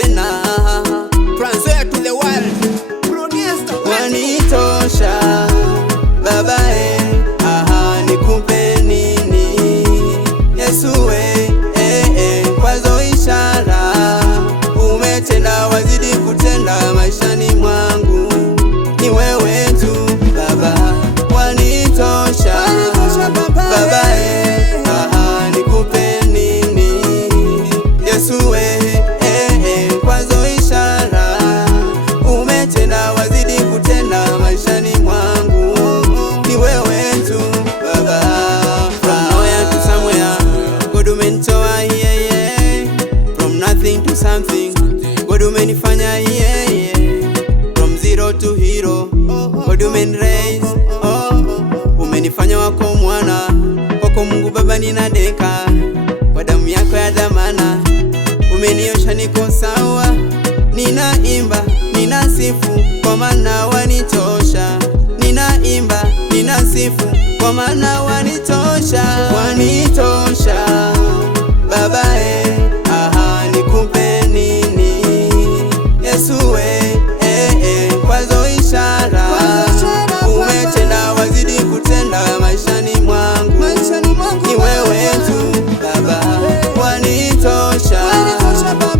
tena. Transfer to the world. Wanitosha Baba nikupe nini Yesu kwazo ishara umetenda, wazidi kutenda maishani mwangu, ni wewe tu Baba. Wanitosha Baba nikupe nini Yesu kwazo ishara umetenda, wazidi kutenda maishani mwangu, ni wewe tu Baba. From nowhere to somewhere, God umenitoa from nothing to something, God umenifanya from zero to hero, God umeniraise umenifanya wako mwana, kwako Mungu Baba ninadeka, kwa damu yako ya dhamana umeniosha, niko sawa, ninaimba ninasifu kwa maana wanitosha, ninaimba ninasifu kwa maana wanitosha. Wanitosha Baba nikupe nini Yesu kwazo ishara umetenda, wazidi kutenda maishani mwangu, ni wewe tu Baba. Wanitosha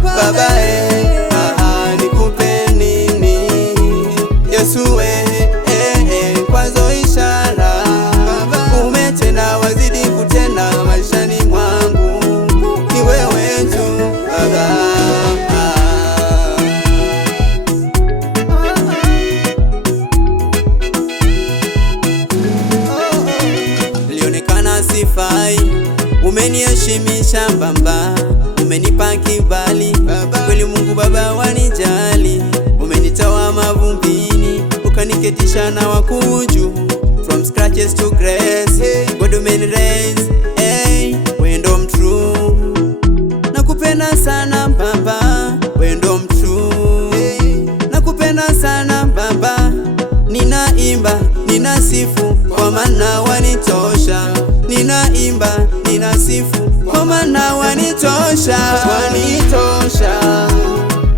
Baba nikupe nini Yesu kwazo ishara umetenda, wazidi kutenda maishani mwangu, ni wewe tu Baba. Nilionekana sifai, umeniheshimisha mbamba, umenipa kibali kweli Mungu Baba wanijali, umenitoa mavumbini ukaniketisha na wakuju, from scratches to grace, God umeniraise wendo mtrue, nakupenda sana Baba, wendo mtrue, nakupenda sana Baba, ninaimba ninasifu kwa maana wanitosha, ninaimba ninasifu kwa maana wanitosha. Wanitosha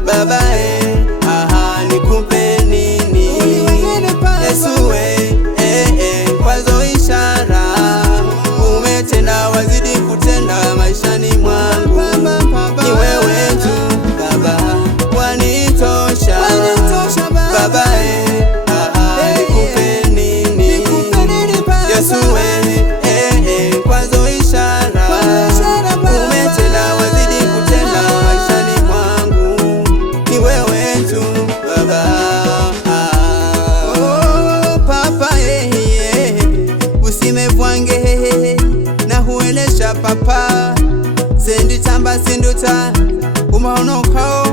Baba nikupe nini Yesu kwazo ishara umetenda, wazidi kutenda maishani mwangu, ni wewe tu Baba. Wanitosha Baba nikupe nini Yesu kwazo ishara umetenda, wazidi kutenda maishani mwangu, ni wewe tu Baba. Papa usimevwange na huelesha papa sendi tamba sinduta umaonokao